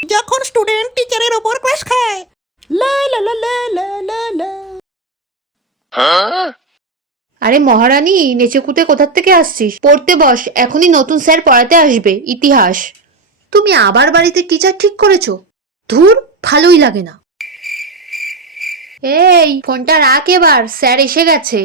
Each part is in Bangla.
যখন স্টুডেন্ট টিচারের ওপর ক্রাশ খায়। লা লা লা লা লা লা লা। আরে মহারানী, নেচেকুতে কোথার থেকে আসছিস? পড়তে বস, এখনই নতুন স্যার পড়াতে আসবে, ইতিহাস। তুমি আবার বাড়িতে টিচার ঠিক করেছো? ধুর, ভালোই লাগে না। এই ফোনটা রাখ এবার, স্যার এসে গেছে।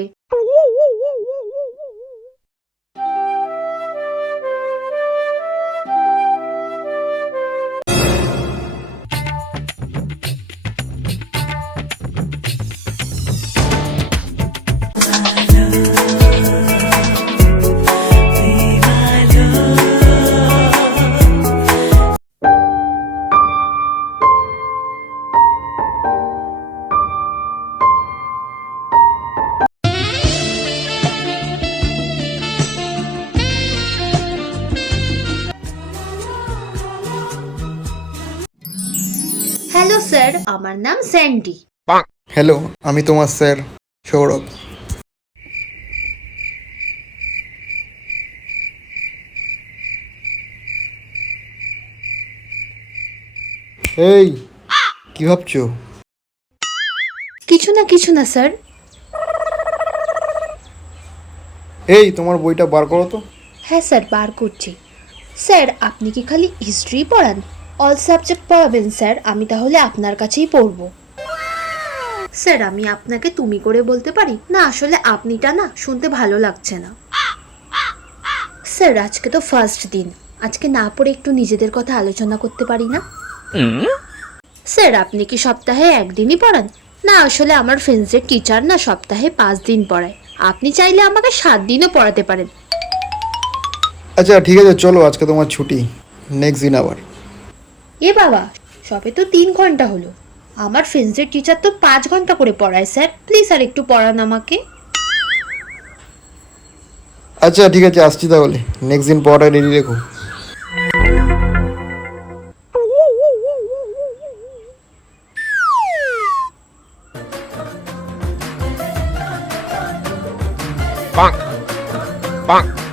হ্যালো স্যার, আমার নাম স্যান্ডি। হ্যালো, আমি তোমার স্যার সৌরভ। এই কি ভাবছো? কিছু না স্যার। এই তোমার বইটা বার করো তো। হ্যাঁ স্যার, বার করছি। স্যার, আপনি কি খালি হিস্ট্রি পড়ান? অল সাবজেক্ট পড়াবেন স্যার? আমি তাহলে আপনার কাছেই পড়ব। স্যার, আমি আপনাকে তুমি করে বলতে পারি না? আসলে আপনিটা না শুনতে ভালো লাগছে না। স্যার, আজকে তো ফার্স্ট দিন, আজকে না পড়ে একটু নিজেদের কথা আলোচনা করতে পারি না? স্যার, আপনি কি সপ্তাহে একদিনই পড়ান? না, আসলে আমার ফ্রেন্ডসের টিচার না সপ্তাহে 5 দিন পড়ায়। আপনি চাইলে আমাকে 7 দিনও পড়াতে পারেন। আচ্ছা ঠিক আছে, চলো আজকে তোমার ছুটি, নেক্সট দিন আবার। এ বাবা, সবে তো 3 ঘন্টা হলো। আমার ফ্রেন্ডসের টিচার তো 5 ঘন্টা করে পড়ায় স্যার। প্লিজ আর একটু পড়ান আমাকে। আচ্ছা ঠিক আছে, আসছি তাহলে। নেক্সট দিন পড়াটা রেডি রেখো। bonk, bonk.